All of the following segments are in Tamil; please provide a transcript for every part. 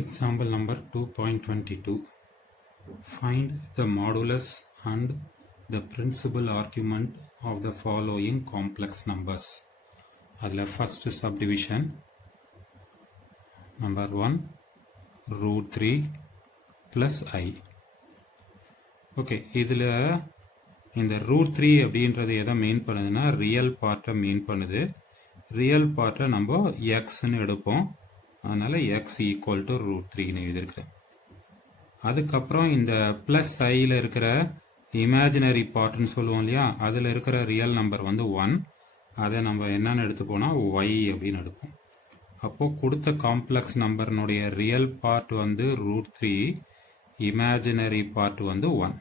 Example number 2.22. Find the modulus and the principal argument of the following complex numbers. அதில் first subdivision number 1 root 3 plus I. Okay, இதில் இந்த ரூட் 3 அப்படின்றது எதை மீன் பண்ணுதுன்னா ரியல் பார்ட்டை மீன் பண்ணுது. ரியல் பார்ட்டை நம்ம எக்ஸ்ன்னு எடுப்போம், அதனால எக்ஸ் ஈக்குவல் டு ரூட் 3ன்னு எழுதியிருக்கேன். அதுக்கப்புறம் இந்த பிளஸ் ஐயில் இருக்கிற இமேஜினரி பார்ட்னு சொல்லுவோம் இல்லையா, அதில் இருக்கிற ரியல் நம்பர் வந்து 1, அதை நம்ம என்னன்னு எடுத்துப்போனா ஒய் அப்படின்னு எடுப்போம். அப்போது கொடுத்த காம்ப்ளெக்ஸ் நம்பர்னுடைய ரியல் பார்ட் வந்து ரூட் 3, இமேஜினரி பார்ட் வந்து 1.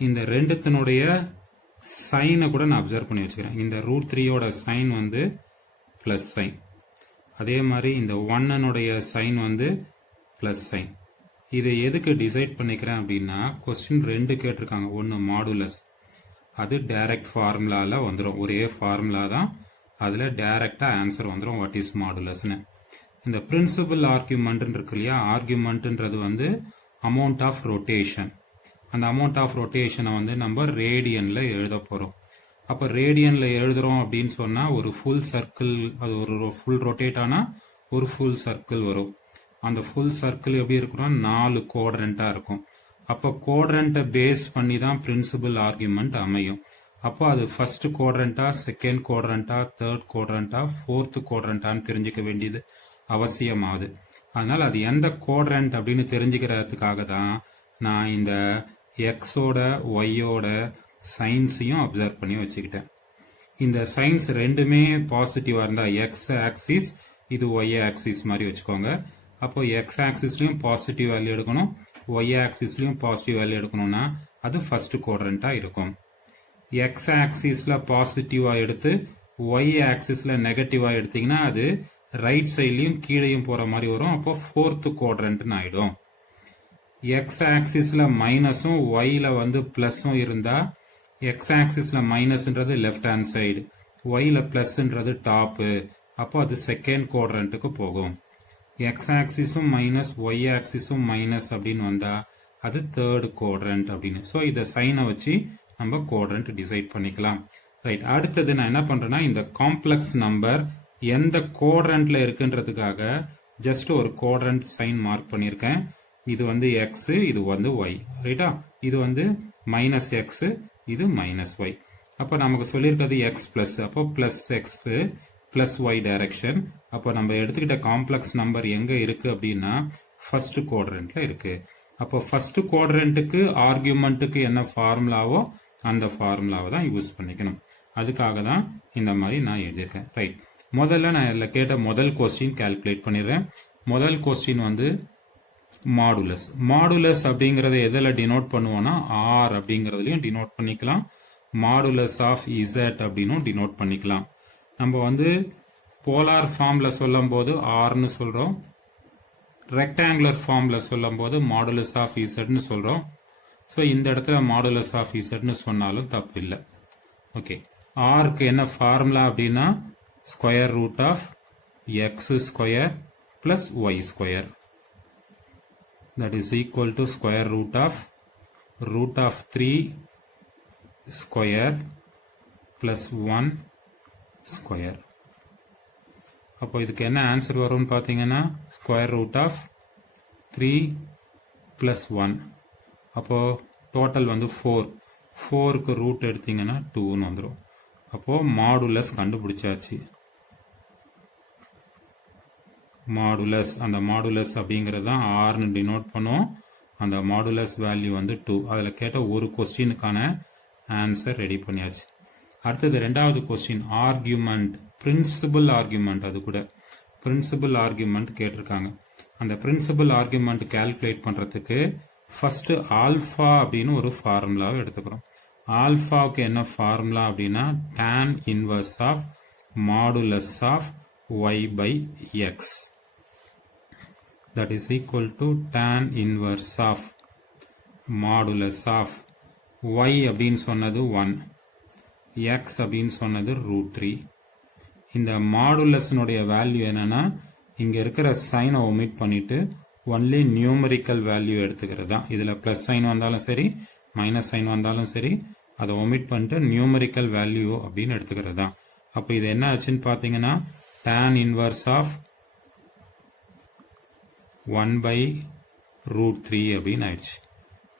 இந்த ரெண்டுத்தினுடைய சைனை கூட நான் அப்சர்வ் பண்ணி வச்சுக்கிறேன். இந்த ரூட் 3யோட சைன் வந்து பிளஸ் சைன், அதே மாதிரி இந்த 1னுடைய சைன் வந்து பிளஸ் சைன். இதை எதுக்கு டிசைட் பண்ணிக்கிறேன் அப்படின்னா, கொஸ்டின் 2 கேட்டிருக்காங்க. ஒன்று மாடுலஸ், அது டைரக்ட் ஃபார்முலாவில் வந்துடும், ஒரே ஃபார்முலா தான், அதில் டைரக்டாக ஆன்சர் வந்துடும் வாட் இஸ் மாடுலஸ்னு. இந்த பிரின்சிபல் ஆர்கியூமெண்ட் இருக்கு இல்லையா, ஆர்கியூமெண்ட்ன்றது வந்து அமௌண்ட் ஆஃப் ரொட்டேஷன். அந்த அமௌண்ட் ஆஃப் ரொட்டேஷனை வந்து நம்ம ரேடியனில் எழுத போகிறோம். அப்போ ரேடியனில் எழுதுறோம் அப்படின்னு சொன்னால் ஒரு ஃபுல் சர்க்கிள், அது ஒரு ஃபுல் ரொட்டேட் ஆனால் ஒரு ஃபுல் சர்க்கிள் வரும். அந்த ஃபுல் சர்க்கிள் எப்படி இருக்குன்னா 4 குவாட்ரண்ட்டாக இருக்கும். அப்போ குவாட்ரண்ட்டை பேஸ் பண்ணி தான் பிரின்சிபல் ஆர்கியூமெண்ட் அமையும். அப்போ அது ஃபர்ஸ்ட் குவாட்ரண்ட்டா, செகண்ட் குவாட்ரண்ட்டா, தேர்ட் குவாட்ரண்ட்டா, ஃபோர்த் குவாட்ரண்ட்டான்னு தெரிஞ்சுக்க வேண்டியது அவசியமாகுது. அதனால் அது எந்த குவாட்ரண்ட் அப்படின்னு தெரிஞ்சுக்கிறதுக்காக தான் நான் இந்த எக்ஸோட ஒய்யோட சைன்ஸையும் அப்சர்வ் பண்ணி வச்சுக்கிட்டேன். இந்த சைன்ஸ் ரெண்டுமே பாசிட்டிவா இருந்தா எக்ஸ் ஆக்சிஸ், இது ஒய் ஆக்சிஸ் மாதிரி வச்சுக்கோங்க. அப்போ எக்ஸ் ஆக்சிஸ்லயும் பாசிட்டிவ் வேல்யூ எடுக்கணும், ஒய் ஆக்சிஸ்லயும் பாசிட்டிவ் வேல்யூ எடுக்கணும்னா அது ஃபர்ஸ்ட் குவாட்ரண்டா இருக்கும். எக்ஸ் ஆக்சிஸ்ல பாசிட்டிவா எடுத்து ஒய் ஆக்சிஸ்ல நெகட்டிவா எடுத்தீங்கன்னா அது ரைட் சைட்லயும் கீழையும் போற மாதிரி வரும். அப்போ ஃபோர்த் குவாட்ரண்ட்னு ஆயிடும். எக்ஸ் ஆக்சிஸ்ல மைனஸும் ஒய்ல வந்து பிளஸும் இருந்தா எக்ஸ் ஆக்சிஸ்ல மைனஸ்ன்றது லெஃப்ட் ஹேண்ட் சைடு, ஒய்ல பிளஸ்ன்றது டாப்பு. அப்போ அது செகண்ட் குவாட்ரண்ட்டுக்கு போகும். எக்ஸ் ஆக்சிஸும் மைனஸ் ஒய் ஆக்சிஸும் மைனஸ் அப்படின்னு வந்தா அது தேர்ட் குவாட்ரண்ட் அப்படின்னு. ஸோ இதை சைனை வச்சு நம்ம குவாட்ரண்ட் டிசைட் பண்ணிக்கலாம். ரைட், அடுத்தது நான் என்ன பண்றேன்னா இந்த காம்ப்ளெக்ஸ் நம்பர் எந்த குவாட்ரண்ட்ல இருக்குன்றதுக்காக ஜஸ்ட் ஒரு குவாட்ரண்ட் சைன் மார்க் பண்ணியிருக்கேன். இது வந்து எக்ஸ், இது வந்து ஒய். ரைட்டா, இது வந்து மைனஸ் எக்ஸ், இது மைனஸ் ஒய். அப்போ நமக்கு சொல்லியிருக்கிறது எக்ஸ் பிளஸ், அப்போ plus X plus Y direction. அப்போ நம்ம எடுத்துக்கிட்ட காம்ப்ளெக்ஸ் நம்பர் எங்க இருக்கு அப்படின்னா ஃபர்ஸ்ட் குவாட்ரண்ட்ல இருக்கு. அப்போ ஃபர்ஸ்ட் குவாட்ரண்ட்டுக்கு ஆர்கியூமெண்ட்டுக்கு என்ன ஃபார்முலாவோ அந்த ஃபார்முலாவை தான் யூஸ் பண்ணிக்கணும். அதுக்காக தான் இந்த மாதிரி நான் எழுதியிருக்கேன். ரைட், முதல்ல நான் இதில் கேட்ட முதல் கொஸ்டின் கால்குலேட் பண்ணிடுறேன். முதல் கொஸ்டின் வந்து மாடுலஸ். மாடுலஸ் அப்படிங்கறத எதில் டினோட் பண்ணுவோம்னா ஆர் அப்படிங்கறதுலயும் டினோட் பண்ணிக்கலாம், மாடுலஸ் ஆஃப் இசட் அப்படின்னும் டினோட் பண்ணிக்கலாம். நம்ம வந்து போலார் ஃபார்ம்ல சொல்லும் போது ஆர்னு சொல்றோம், ரெக்டாங்குலர் ஃபார்ம்ல சொல்லும் போது மாடுலஸ் ஆஃப் இசட்னு சொல்றோம். ஸோ இந்த இடத்துல மாடுலஸ் ஆஃப் இசட்னு சொன்னாலும் தப்பு இல்லை. ஓகே, ஆருக்கு என்ன ஃபார்முலா அப்படின்னா square root of X square plus Y square, that is equal to square root of 3 square plus 1 square. அப்போ இதுக்கு என்ன ஆன்சர் வரும்னு பார்த்தீங்கன்னா ஸ்கொயர் ரூட் ஆஃப் 3 plus 1. அப்போ டோட்டல் வந்து 4. 4க்கு ரூட் எடுத்தீங்கன்னா 2ன்னு வந்துடும். அப்போ மாடுலஸ் கண்டுபிடிச்சாச்சு. மாடுலஸ், அந்த மாடுலஸ் அப்படிங்கிறது தான் ஆர்னு டினோட் பண்ணுவோம். அந்த மாடுலஸ் வேல்யூ வந்து 2. அதில் கேட்ட ஒரு கொஸ்டினுக்கான ஆன்சர் ரெடி பண்ணியாச்சு. அடுத்தது ரெண்டாவது கொஸ்டின் ஆர்கியூமெண்ட், பிரின்சிபல் ஆர்கியூமெண்ட். அது கூட பிரின்சிபல் ஆர்கியூமெண்ட் கேட்டிருக்காங்க. அந்த பிரின்சிபல் ஆர்கியூமெண்ட் கால்குலேட் பண்றதுக்கு ஃபர்ஸ்ட் ஆல்பா அப்படின்னு ஒரு ஃபார்முலாவை எடுத்துக்கிறோம். ஆல்பாவுக்கு என்ன ஃபார்முலா அப்படின்னா tan inverse of modulus of y by x. That is equal to tan inverse of modulus of y அப்படின்னு சொன்னது 1, x அப்படின்னு சொன்னது √3. இந்த மாடுலஸ்னுடைய வேல்யூ என்னன்னா இங்க இருக்கிற சைனை ஒமிட் பண்ணிட்டு ஒன்லி நியூமரிக்கல் வேல்யூ எடுத்துக்கிறது தான். இதில் ப்ளஸ் சைன் வந்தாலும் சரி மைனஸ் சைன் வந்தாலும் சரி அதை ஒமிட் பண்ணிட்டு நியூமரிக்கல் வேல்யூ அப்படின்னு எடுத்துக்கிறது தான். அப்போ இது என்ன ஆச்சுன்னு பார்த்தீங்கன்னா tan இன்வர்ஸ் ஆஃப் 1/√3 அப்படின்னு ஆயிடுச்சு.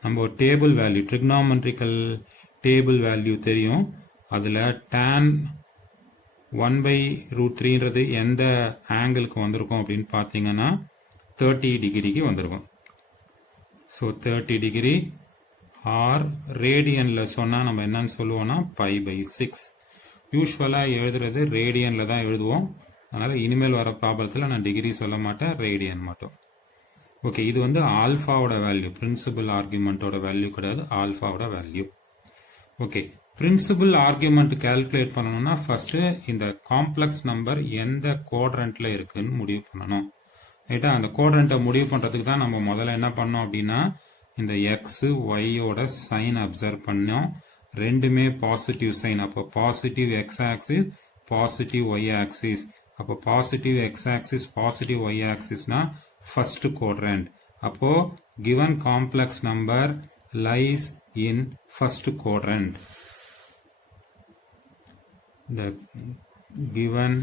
நம்ம ஒரு table value trigonometrical table value தெரியும். அதில் tan 1/√3ன்றது எந்த ஆங்கிளுக்கு வந்திருக்கும் அப்படின்னு பார்த்தீங்கன்னா 30 டிகிரிக்கு வந்திருக்கும். ஸோ 30 டிகிரி ஆர் ரேடியனில் சொன்னால் நம்ம என்னன்னு சொல்லுவோம்னா π/6. யூஸ்வலாக எழுதுறது ரேடியனில் தான் எழுதுவோம். அதனால் இனிமேல் வர ப்ராப்ளத்தில் நான் டிகிரி சொல்ல மாட்டேன், ரேடியன் மட்டும். ஓகே, இது வந்து ஆல்ஃபாவோட வேல்யூ, பிரின்சிபல் ஆர்குமெண்ட்டோட வேல்யூ கிடையாது, ஆல்ஃபாவோட value. Okay, principal argument calculate பண்ணணும்னா ஃபர்ஸ்ட் இந்த காம்ப்ளெக்ஸ் நம்பர் எந்த குவாட்ரண்ட்ல இருக்குன்னு முடிவு பண்ணணும். ரைட்டா? அந்த குவாட்ரண்ட்டை முடிவு பண்றதுக்கு தான் நம்ம முதல்ல என்ன பண்ணோம் அப்படின்னா இந்த எக்ஸ் ஒய்யோட சைன் அப்சர்வ் பண்ணோம். ரெண்டுமே பாசிட்டிவ் சைன். அப்போ positive x axis, positive y axis. அப்போ positive x axis, positive y ஆக்சிஸ்னா ஃபர்ஸ்ட் குவாட்ரண்ட். அப்போ given complex number lies in first quadrant. The given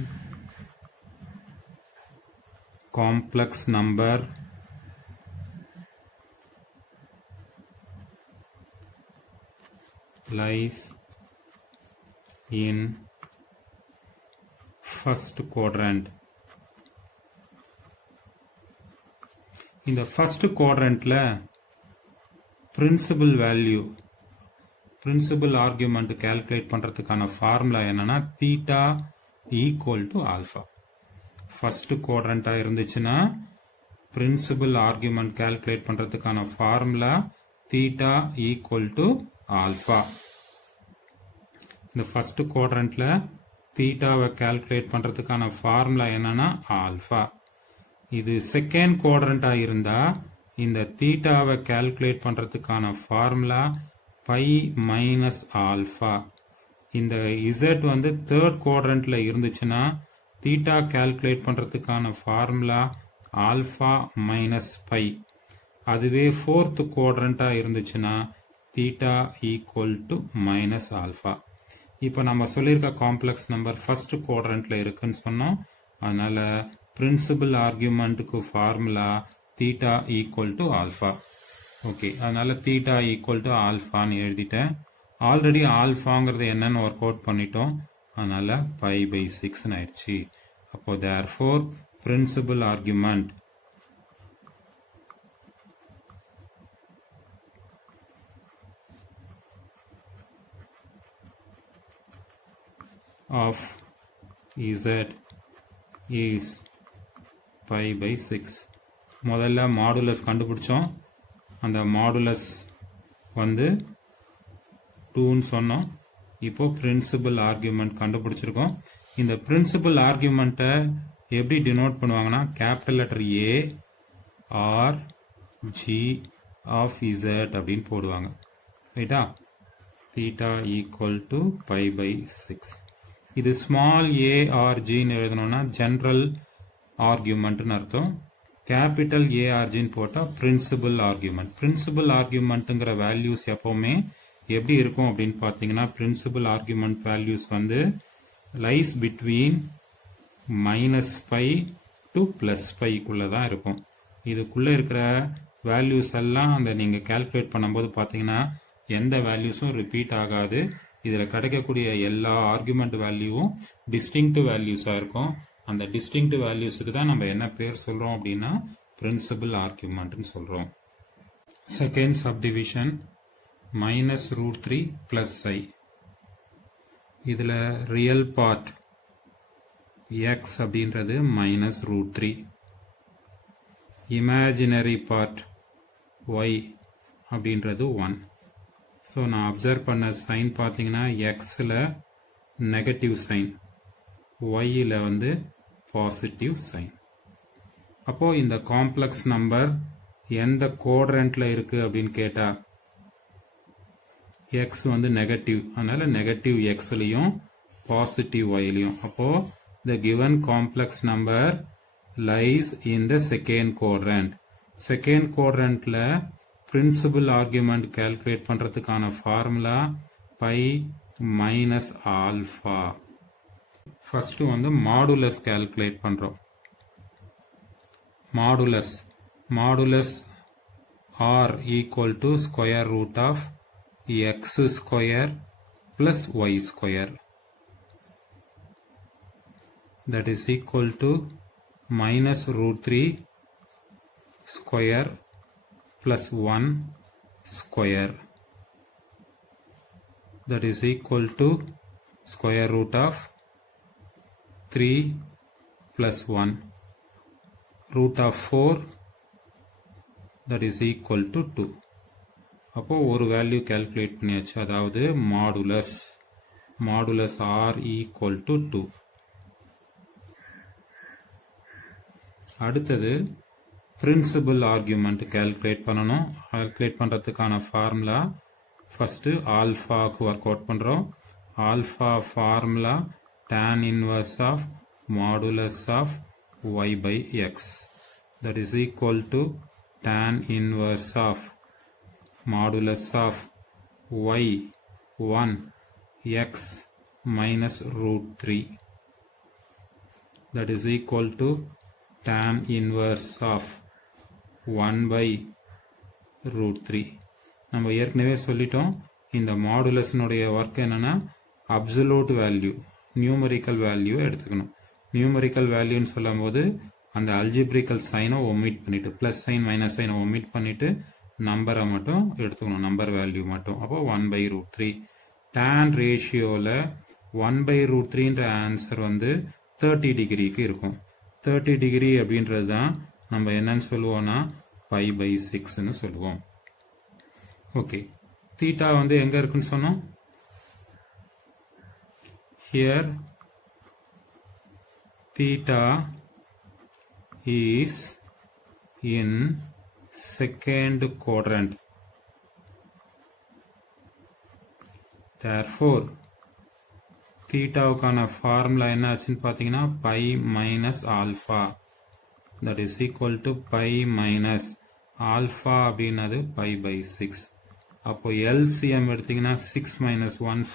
complex number lies in first quadrant. இந்த ஃபர்ஸ்ட் குவாட்ரண்ட்ல principal value, principal argument calculate பண்றதுக்கான ஃபார்முலா என்னன்னா theta equal to alpha. First குவாட்ரண்டா இருந்துச்சுன்னா பிரின்சிபல் ஆர்குமெண்ட் கால்குலேட் பண்றதுக்கான formula theta equal to alpha. இந்த ஃபர்ஸ்ட் குவாட்ரண்ட்ல தீட்டாவை கால்குலேட் பண்றதுக்கான ஃபார்முலா என்னன்னா ஆல்பா. இது செகண்ட் குவாட்ரண்டா இருந்தா இந்த தீட்டாவை கால்குலேட் பண்றதுக்கான ஃபார்முலா பை மைனஸ் ஆல்பா. இந்த இசட் வந்து தேர்ட் குவாட்ரண்ட்ல இருந்துச்சுன்னா தீட்டா கால்குலேட் பண்றதுக்கான ஃபார்முலா ஆல்பா மைனஸ் பை. அதுவே ஃபோர்த் குவாட்ரண்டா இருந்துச்சுன்னா theta equal to minus alpha. இப்போ நம்ம சொல்லியிருக்க காம்ப்ளெக்ஸ் நம்பர் ஃபர்ஸ்ட் குவாட்ரண்ட்ல இருக்குன்னு சொன்னோம். அதனால பிரின்சிபல் ஆர்குமெண்ட்டுக்கு formula theta equal to alpha. Okay, அதனால தீட்டா ஈக்குவல் டு ஆல்பான்னு எழுதிட்டேன். ஆல்ரெடி ஆல்பாங்கிறது என்னன்னு ஒர்க் அவுட் பண்ணிட்டோம். அதனால π/6 ஆயிடுச்சு. அப்போ therefore principal argument of z is π/6. முதல்ல மாடுலஸ் கண்டுபிடிச்சோம். அந்த மாடுலஸ் வந்து 2ன்னு சொன்னோம். இப்போ பிரின்சிபல் ஆர்குமெண்ட் கண்டுபிடிச்சிருக்கோம். இந்த பிரின்சிபல் ஆர்குமெண்ட்டை எப்படி டினோட் பண்ணுவாங்கன்னா capital letter A R G of Z அப்படின்னு போடுவாங்க. ரைட்டா? Theta equal to π/6. இது ஸ்மால் ஏ ஆர் ஜின்னு எழுதணும்னா ஜெனரல் ஆர்குமெண்ட்னு அர்த்தம். கேபிட்டல் ஏஆர்ஜின்னு போட்டால் பிரின்சிபல் ஆர்குமெண்ட். பிரின்சிபல் ஆர்குமெண்ட்டுங்கிற வேல்யூஸ் எப்பவுமே எப்படி இருக்கும் அப்படின்னு பார்த்தீங்கன்னா பிரின்சிபல் ஆர்குமெண்ட் வேல்யூஸ் வந்து லைஸ் பிட்வீன் -π டு +πக்குள்ள தான் இருக்கும். இதுக்குள்ள இருக்கிற வேல்யூஸ் எல்லாம் அந்த நீங்க கால்குலேட் பண்ணும்போது பார்த்தீங்கன்னா எந்த வேல்யூஸும் ரிப்பீட் ஆகாது. இதில் கிடைக்கக்கூடிய எல்லா ஆர்குமெண்ட் வேல்யூவும் டிஸ்டிங்க்டிவ் வேல்யூஸாக இருக்கும். அந்த டிஸ்டிங்க்டிவ் வேல்யூஸுக்கு தான் நம்ம என்ன பேர் சொல்றோம் அப்படின்னா பிரின்சிபல் ஆர்குமெண்ட்னு சொல்றோம். Second subdivision -√3 + i. இதுல ரியல் பார்ட் x அப்படின்றது -√3, இமேஜினரி பார்ட் y அப்படின்றது 1. ஸோ நான் அப்சர்வ் பண்ண சைன் பார்த்தீங்கன்னா எக்ஸில் நெகட்டிவ் சைன், ஒய்யில் வந்து பாசிட்டிவ் சைன். அப்போ இந்த காம்ப்ளெக்ஸ் நம்பர் எந்த குவாட்ரண்ட்ல இருக்கு அப்படின்னு கேட்டா எக்ஸ் வந்து நெகட்டிவ், அதனால நெகட்டிவ் எக்ஸ்லையும் பாசிட்டிவ் ஒய்லையும். அப்போ the given complex number lies in the second quadrant. Second குவாட்ரண்ட்ல பிரின்சிபல் ஆர்குமெண்ட் கால்குலேட் பண்றதுக்கான formula pi minus alpha. First வந்து மாடுலஸ் கால்குலேட் பண்றோம். Modulus r equal to square root of x square plus y square, that is equal to minus root 3 square plus 1 square, that is equal to square root of 3 plus 1 root of 4, that is equal to 2. அப்போ ஒரு வேல்யூ கால்குலேட் பண்ணியாச்சு, அதாவது மாடுலஸ் r equal to 2. அடுத்தது பிரின்சிபல் ஆர்குமெண்ட் கால்குலேட் பண்ணணும். கால்குலேட் பண்றதுக்கான ஃபார்முலா ஃபர்ஸ்ட் ஆல்பாக்கு ஒர்க் அவுட் பண்றோம். Alpha formula tan inverse of modulus of y by x, that is equal to tan inverse of modulus of y 1 x minus root 3, that is equal to tan inverse of 1 by root 3. நம்ம ஏற்கனவே சொல்லிட்டோம், இந்த மாடுலஸ்னுடைய ஒர்க் என்னன்னா அப்சல்யூட் வேல்யூ, நியூமரிக்கல் வேல்யூ எடுத்துக்கணும். நியூமரிக்கல் வேல்யூன்னு சொல்லும் போது அந்த அல்ஜிப்ரிக்கல் சைனை ஒமிட் பண்ணிட்டு, பிளஸ் சைன் மைனஸ் சைனை ஒமிட் பண்ணிட்டு நம்பரை மட்டும் எடுத்துக்கணும், நம்பர் வேல்யூ மட்டும். அப்போ 1 by root 3. tan ரேஷியோவில் 1 by root 3ன்ற ஆன்சர் வந்து 30 டிகிரிக்கு இருக்கும். 30 டிகிரி அப்படின்றது தான் நம்ம என்னன்னு சொல்லுவோம்னா பை பை 6ன்னு சொல்லுவோம். ஓகே, தீட்டா வந்து எங்க இருக்குன்னு சொன்னோம்? Here theta is in second quadrant. Therefore, thetaவுக்கான ஃபார்முலா என்ன ஆச்சுன்னு பார்த்தீங்கன்னா pi minus alpha, that is equal to pi minus alpha அப்படின்னது பை பை 6. அப்போ LCM எடுத்தீங்கன்னா 6 minus 1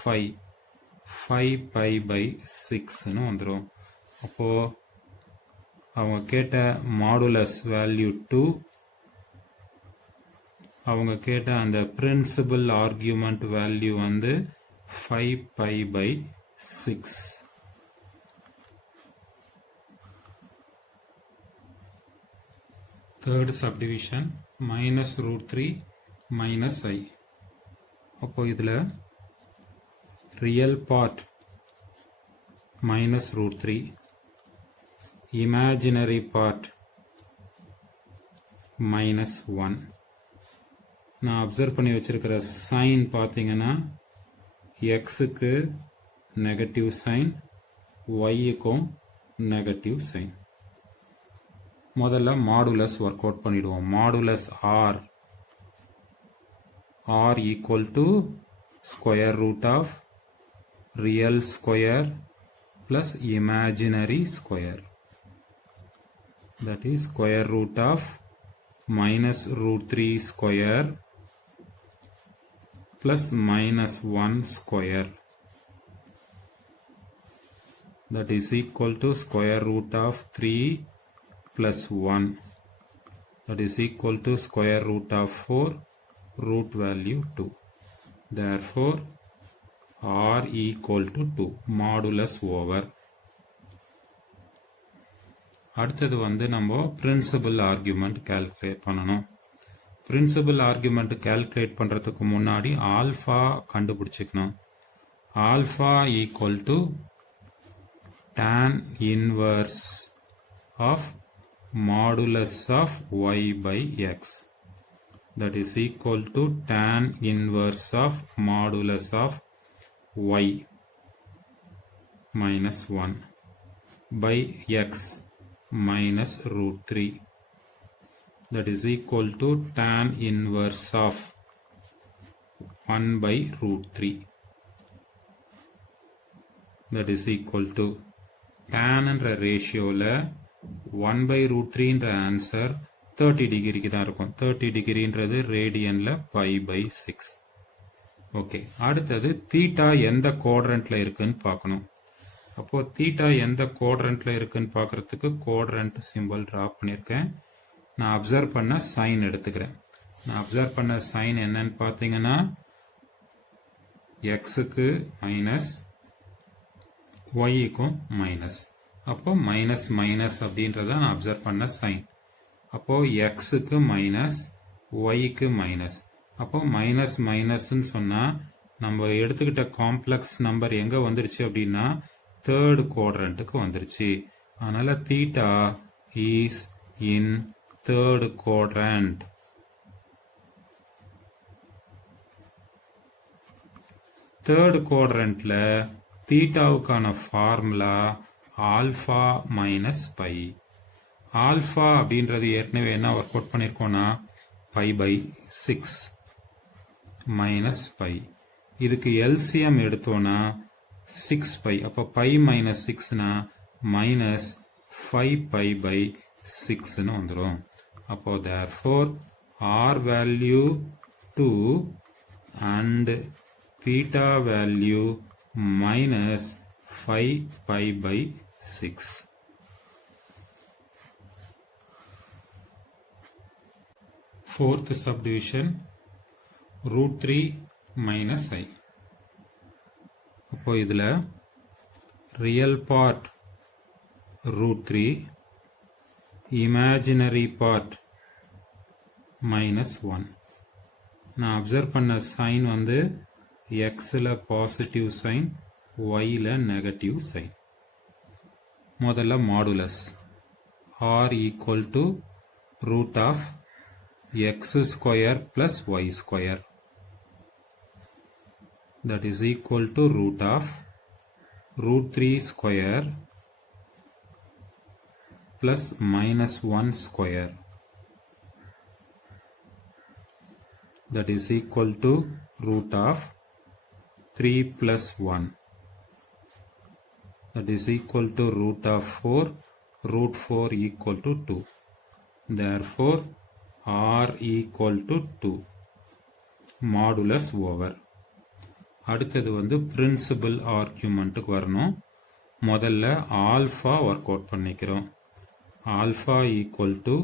5 பை பை 6ன்னு வந்துடும். அப்போ அவங்க கேட்ட மாடுலஸ் வேல்யூ 2, அவங்க கேட்ட அந்த பிரின்சிபல் ஆர்குமெண்ட் வேல்யூ வந்து 5 pi by 6. Third subdivision minus root 3 மைனஸ் ஐ. அப்போ இதுல real part minus root 3, imaginary part minus 1. நான் அப்சர்வ் பண்ணி வச்சிருக்கிற சைன் பார்த்தீங்கன்னா எக்ஸுக்கு நெகட்டிவ் சைன், ஒய்க்கும் நெகட்டிவ் சைன். முதல்ல மாடுலஸ் ஒர்க் அவுட் பண்ணிடுவோம். Modulus R equal to square root of real square plus imaginary square, that is square root of minus root 3 square plus minus 1 square, that is equal to square root of 3 plus 1, that is equal to square root of 4 root value 2. Therefore r equal to 2, modulus over. அடுத்தது வந்து நம்ம பிரின்சிபல் ஆர்குமெண்ட் கால்குலேட் பண்ணணும். பிரின்சிபல் ஆர்குமெண்ட் கால்குலேட் பண்றதுக்கு முன்னாடி ஆல்பா கண்டுபிடிச்சுக்கணும். Alpha equal to tan inverse of modulus of y by x, that is equal to tan inverse of modulus of y minus 1 by x minus root 3, that is equal to tan inverse of 1 by root 3, that is equal to tan என்ற ரேஷியோல 1 by root 3 என்ற ஆன்சர் 30 டிகிரிக்கு தான் இருக்கும். 30 டிகிரின்றது ரேடியன்ல π/6. ஓகே, அடுத்தது தீட்டா எந்த குவாட்ரண்ட்ல இருக்குன்னு பார்க்கணும். அப்போ தீட்டா எந்த குவாட்ரண்ட்ல இருக்குன்னு பார்க்கறதுக்கு குவாட்ரண்ட் சிம்பிள் டிரா பண்ணியிருக்கேன். நான் அப்சர்வ் பண்ண சைன் எடுத்துக்கிறேன். நான் அப்சர்வ் பண்ண சைன் என்னன்னு பார்த்தீங்கன்னா எக்ஸுக்கு மைனஸ், ஒய்க்கும் மைனஸ். அப்போ மைனஸ் மைனஸ் அப்படின்றத நான் அப்சர்வ் பண்ண சைன். அப்போ எக்ஸுக்கு மைனஸ், ஒய்க்கு மைனஸ். அப்போ மைனஸ் மைனஸ்ன்னு சொன்னா நம்ம எடுத்துக்கிட்ட காம்ப்ளெக்ஸ் நம்பர் எங்க வந்துருச்சு அப்படின்னா தேர்ட் குவாட்ரண்ட்டுக்கு வந்துருச்சு. அதனால theta is in third quadrant. Third குவாட்ரண்ட்ல தீட்டாவுக்கான formula alpha minus pi. Alpha அப்படின்றது ஏற்கனவே என்ன ஒர்க் அவுட் பண்ணிருக்கோம்னா π/6 மைனஸ் பை. இதுக்கு எல்சிஎம் எடுத்தோம்னா 6π. அப்போ π மைனஸ் 6னா மைனஸ் 5π/6ன்னு வந்துடும். அப்போ therefore r value 2 and theta value minus 5π/6. Fourth subdivision √3 minus I. அப்போ இதுல real part √3, imaginary part -1. நான் அப்சர்வ் பண்ண சைன் வந்து எக்ஸ்ல பாசிட்டிவ் சைன், ஒய்ல நெகட்டிவ் சைன். முதல்ல modulus R equal to root of X square plus Y square, that is equal to root of √3 square plus -1 square, that is equal to root of 3 plus 1, that is equal to root of 4, √4 equal to 2. Therefore r equal to 2. Modulus over. அடுத்தது வந்து பிரின்சிபல் ஆர்குமெண்ட்டுக்கு வரணும். முதல்ல ஆல்பா ஒர்க் அவுட் பண்ணிக்கிறோம். Alpha equal to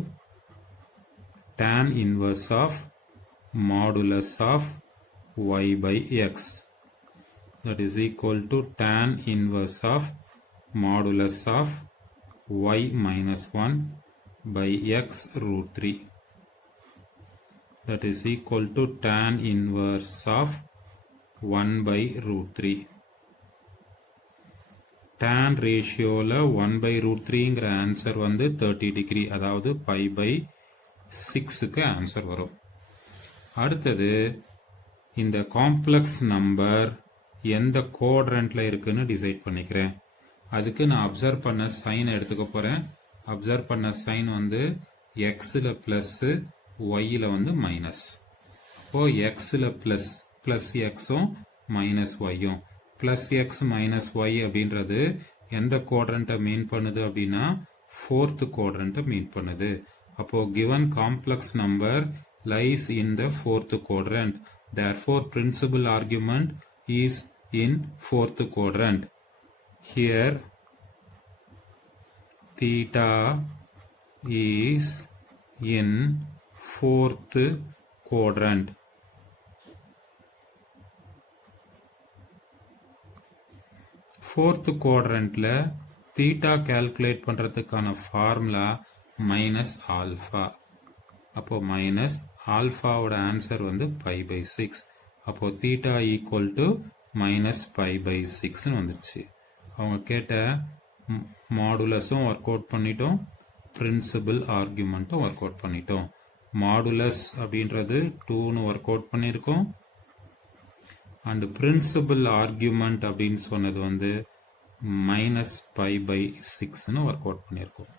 tan inverse of modulus of y by x, that is equal to tan inverse of modulus of y minus 1 by x √3, that is equal to tan inverse of 1 by √3. tan ரேஷியோல 1 by √3ங்கிற answer வந்து 30 டிகிரி, அதாவது π/6க்கு ஆன்சர் வரும். அடுத்தது இந்த காம்ப்ளெக்ஸ் நம்பர் எந்த குவாட்ரண்ட்ல இருக்குன்னு டிசைட் பண்ணிக்கிறேன். அதுக்கு நான் அப்சர்வ் பண்ண சைன் எடுத்துக்க போறேன். அப்சர்வ் பண்ண சைன் வந்து எக்ஸ்ல பிளஸ், ஒய்ல வந்து மைனஸ். இப்போ எக்ஸ்ல பிளஸ் பிளஸ் எக்ஸும் மைனஸ் ஒய்யும், பிளஸ் எக்ஸ் மைனஸ் ஒய் அப்படின்றது எந்த குவாட்ரண்ட்டை மீன் பண்ணுது அப்படின்னா ஃபோர்த் குவாட்ரண்ட்டை மீன் பண்ணுது. அப்போ given complex number lies in the fourth quadrant. Therefore, principal argument is in fourth quadrant. Here, theta is in fourth quadrant. Fourth quadrantல theta calculate பண்றதுக்கான ஃபார்முலா மைனஸ் ஆல்பா. அப்போ மைனஸ் ஆல்பாவோட ஆன்சர் வந்து π/6. அப்போ தீட்டா ஈக்குவல் டு மைனஸ் π/6 வந்துருச்சு. அவங்க கேட்ட மாடுலஸும் ஒர்க் அவுட் பண்ணிட்டோம், பிரின்சிபல் ஆர்குமெண்ட்டும் ஒர்க் அவுட் பண்ணிட்டோம். மாடுலஸ் அப்படின்றது 2ன்னு ஒர்க் அவுட் பண்ணியிருக்கோம். அண்ட் பிரின்சிபல் ஆர்குமெண்ட் அப்படின்னு சொன்னது வந்து -π/6ன்னு ஒர்க் அவுட் பண்ணியிருக்கோம்.